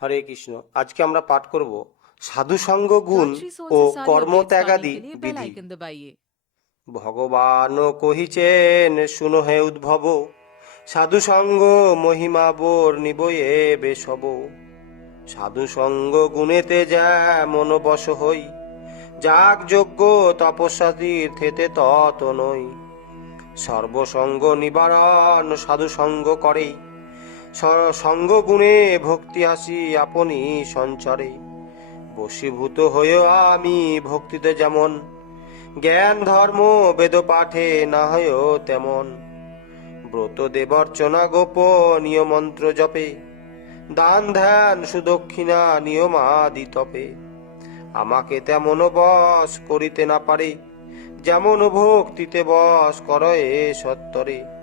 হরে কৃষ্ণ। আজকে আমরা পাঠ করব সাধুসঙ্গ গুণ ও কর্মত্যাগাদি বিধি। ভগবান কহিছেন শুনো হে উদ্ভব সাধুসঙ্গ মহিমা বোর নিবয়ে বেশব। সাধুসঙ্গ গুণেতে যা মনোবশ হই যাক যোগ্য তপস্যা থেতে তত নই। সর্বসঙ্গ নিবারণ সাধুসঙ্গ করেই সঙ্গ গুণে ভক্তি আসি আপনি সঞ্চরে। বশীভূত হয়েও আমি ভক্তিতে যেমন, জ্ঞান, ধর্ম বেদ পাঠে না হয়েও তেমন। ব্রত দেবর্চনা গোপনীয় মন্ত্র জপে, দান, ধ্যান, সুদক্ষিণা, নিয়মাদি তপে। আমাকে তেমন বস করিতে না পারে, যেমন ভক্তিতে বস করয়ে সত্তরে।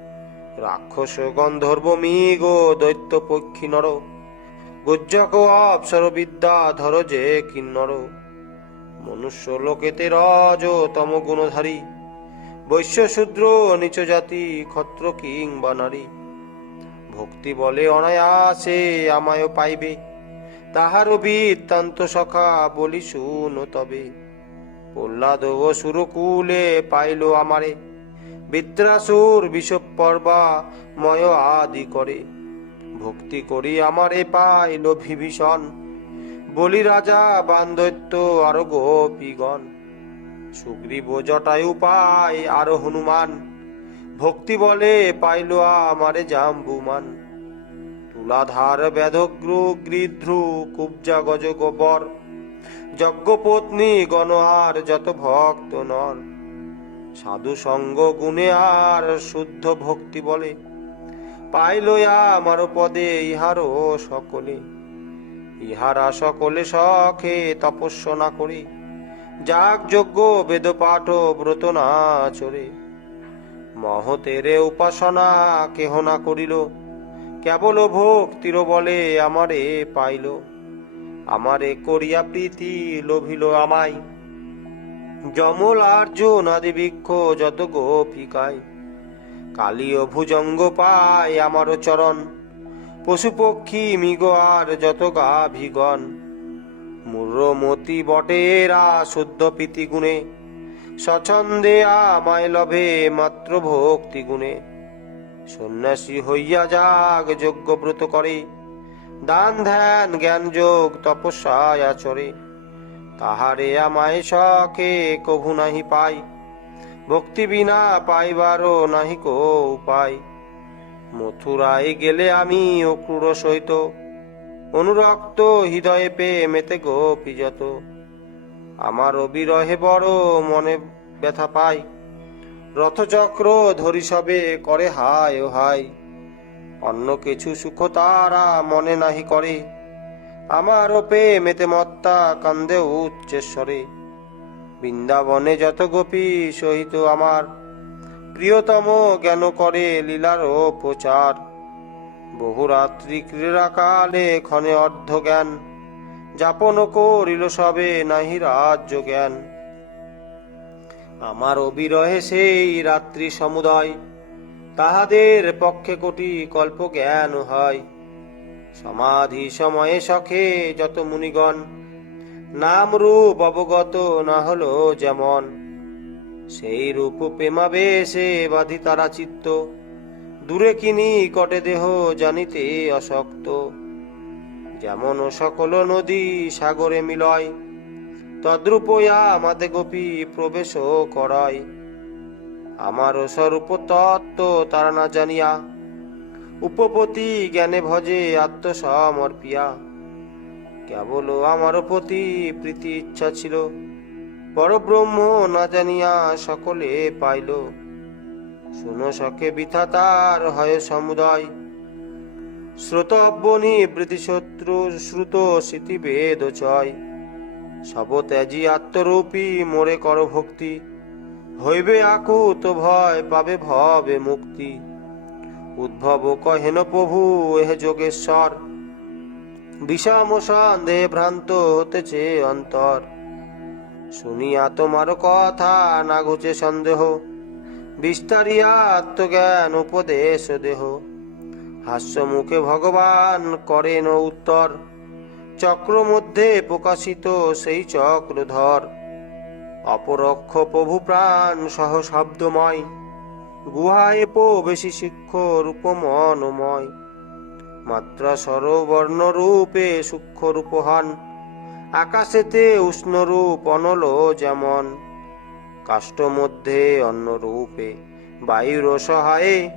রাক্ষস গন্ধর্ব মৃগ দৈত্য পক্ষী নর। গুজ্জক অপসর বিদ্যা ধর যে কিন্নর। মনুষ্য লোকেতে রজ তম গুণধারী। বৈশ্য শূদ্র নিচ জাতি, ক্ষত্র কিংবা নারী। ভক্তি বলে অনায়াসে আমায় পাইবে। তাহার বৃত্তান্ত সখা বলি শুনো তবে। প্রহ্লাদ ও সুরকুলে পাইল আমারে। বিদ্রাসুর বিষব পর্বা ময় আদি করে। ভক্তি করি আমারে পাইল বিভীষণ বলি রাজা বান্ধত্য আরও গোপীগণ। সুগ্রীব জটায়ু পায় আরও হনুমান। ভক্তি বলে পাইল আমারে জাম্বুমান। তুলাধার বেদগ্রু গৃধ্রু কুবজা গজ গোবর। যজ্ঞপত্নী গণ আর যত ভক্ত নর সাধু সঙ্গ গুণে আর শুদ্ধ ভক্তি বলে। পাইল আমার পদে ইহারও সকলে। ইহারা সকলে শখে তপস্যনা করি। যাগ যজ্ঞ বেদ পাঠ ব্রত না চরে মহতেরে উপাসনা কেহ না করিল। কেবল ভক্তির বলে আমারে পাইল। আমারে করিয়া প্রীতি লোভিল আমায়। যমল আর্য নাদি বৃক্ষ যত গোপিকায় কালীয় ভুজঙ্গ পায় আমারও চরণ। পশু পক্ষী মৃগ আর যত গাভিগণ। মূর্রমতি বটেরা শুদ্ধ প্রীতি গুণে স্বচ্ছন্দে আমায় লভে মাত্র ভক্তি গুণে সন্ন্যাসী হইয়া যাগ যজ্ঞ ব্রত করে। দান ধ্যান জ্ঞান যোগ তপস্যায় আচরে। তাহারে আমায় শখে কভু নাহি পাই। ভক্তি বিনা পাইবারও নাহি কো উপায় মথুরায় গেলে আমি অক্রুর সহিত অনুরক্ত হৃদয়ে পেয়ে মেতে গোপী যত আমার অবিরহে বড় মনে ব্যথা পাই। রথচক্র ধরি সবে করে হায় ও হায়। অন্য কিছু সুখ তারা মনে নাহি করে। আমার পে মেতে মত্তা কান্দে উচ্চেশ্বরে বৃন্দাবনে যত গোপী সহিত আমার, প্রিয়তম জ্ঞান করে লীলার প্রচার। বহু রাত্রি ক্রীড়াকালে ক্ষণে অর্ধ জ্ঞান যাপন করিল সবে নাহি রাজ্য জ্ঞান। আমার অবিরহে সেই রাত্রি সমুদয়, তাহাদের পক্ষে কোটি কল্প জ্ঞান হয়। সমাধি সময়ে সখে যত মুনিগণ, নাম রূপ অবগত না হলো যেমন। সেই রূপ প্রেমাবে সে বাধি তারা চিত্ত, দূরে কিনি কটে দেহ জানিতে অশক্ত। যেমন সকল নদী সাগরে মিলয় তদ্রূপয়া মাদে গোপী প্রবেশ করায়। আমার স্বরূপ তত্ত্ব তারা না জানিয়া উপপতি জ্ঞানে ভজে আত্মসমর্পিয়া। কেবল আমার প্রতি প্রীতি ইচ্ছা ছিল, পরব্রহ্ম না জানিয়া সকলে পাইল। শুনো সখে বৃথা তার হয় সমুদয়। শ্রোতব্যনি প্রীতি শত্রু শ্রুত স্মৃতি বেদ চয় সব ত্যাজি আত্মরূপী মোরে কর ভক্তি হইবে আকুত ভয় পাবে ভবে মুক্তি। উদ্ভব কহেন প্রভু, এহ যোগেশ্বর। বিষাম সন্দেহে ভ্রান্ত হতেছে অন্তর। শুনিয়া তোমার কথা না ঘুচে সন্দেহ। বিস্তারিয়া আত্মজ্ঞান, উপদেশ, দেহ। হাস্য মুখে ভগবান করেন উত্তর। চক্র মধ্যে প্রকাশিত সেই চক্রধর। অপরক্ষ প্রভু প্রাণ সহ শব্দময়। গুহায় বেশি শিক্ষ রূপমনময় মাত্রা সরবর্ণ রূপে সূক্ষ্ম রূপহান আকাশেতে উষ্ণ রূপ অনল যেমন। কাষ্ঠ মধ্যে অন্য রূপে বায়ুর সহায়ে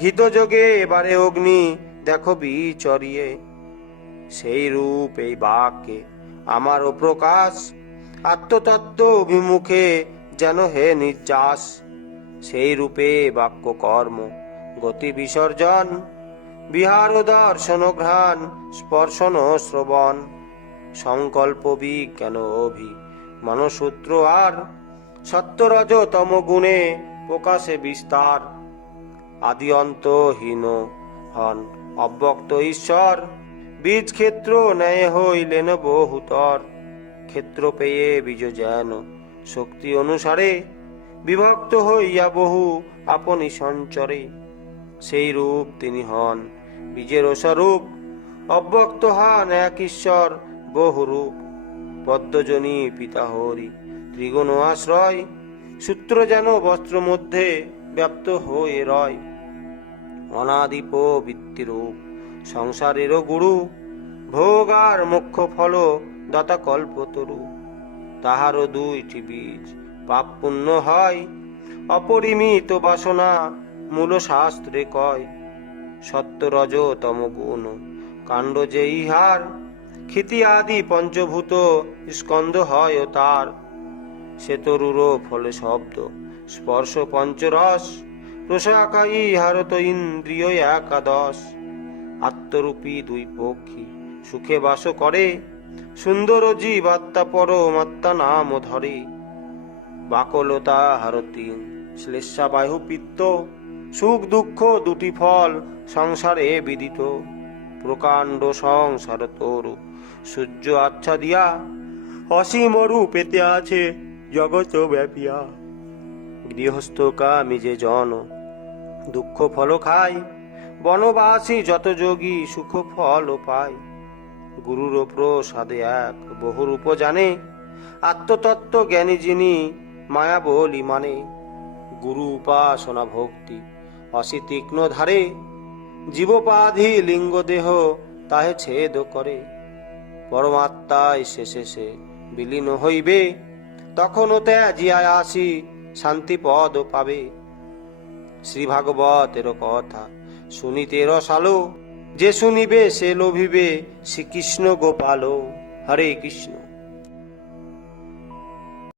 ঘিত যোগে এবারে অগ্নি দেখো বিচরিয়ে। সেই রূপ এই বাক্যে আমারও প্রকাশ। আত্মতত্ত্ব অভিমুখে যেন হে নির্যাস। সেই রূপে বাক্য কর্ম, গতি বিসর্জন, বিহার দর্শন ঘ্রাণ, স্পর্শন শ্রবণ, সংকল্প বিজ্ঞান অভি, মনসূত্র আর সত্যরজ তম গুণে প্রকাশে বিস্তার, আদি অন্তহীন হন অব্যক্ত ঈশ্বর, বীজ ক্ষেত্র ন্যায় হইলেন বহুতর, ক্ষেত্র পেয়ে বীজ যেন, শক্তি অনুসারে বিভক্ত হইয়া বহু আপনি সঞ্চরে। সেই রূপ তিনি হন। বীজের স্বরূপ অব্যক্ত হন এক ঈশ্বর বহুরূপ। পদ্মজনী পিতা হরি, ত্রিগুণ আশ্রয়। সূত্র যেন বস্ত্র মধ্যে ব্যাপ্ত হয়ে রয়। অনাদিপ বৃত্তিরূপ। সংসারেরও গুরু। ভোগ আর মুখ্য ফল দাতা কল্পতরু তাহারও দুইটি বীজ। পাপ পুণ্য হয়, অপরিমিত বাসনা মূল শাস্ত্রে কয়। সত্য রজ তম গুণ কাণ্ড যে ইহার ক্ষিতি আদি পঞ্চভূত স্কন্ধ হয় ও তার। তরুরও ফলে শব্দ, স্পর্শ পঞ্চরস প্রশাকা ইহারত ইন্দ্রিয় একাদশ। আত্মরূপী দুই পক্ষী সুখে বাস করে, সুন্দর জীব আত্মা পরমাত্মা নাম ধরে। বাকলতা হার তিন শ্লেষা বায়ু পিত্ত, সুখ দুঃখ দুটি ফল সংসারে বিদিত। প্রকাণ্ড সংসার তরু, সূর্য আচ্ছা দিয়া অসীম পেতে আছে জগৎ ব্যাপিয়া। গৃহস্থ কামি যে জন, দুঃখ ফল খায়, বনবাসী যত যোগী সুখ ফল পায়। গুরুর প্রসাদে এক বহুরূপ জানে, আত্মতত্ত্ব জ্ঞানী যিনি মায়া বলি মানে গুরু উপাসনা ভক্তি। অসি তীক্ষ্ণ ধারে, জীবপাধি লিঙ্গ দেহ তাহে ছেদ করে। পরমাত্মায় শেষে সে বিলীন হইবে তখন ত্যাজিয়ায় আসি শান্তি পদ পাবে। শ্রী ভাগবতের কথা শুনিতে রসালো, যে শুনিবে সে লোভিবে, শ্রীকৃষ্ণ গোপাল হরে কৃষ্ণ।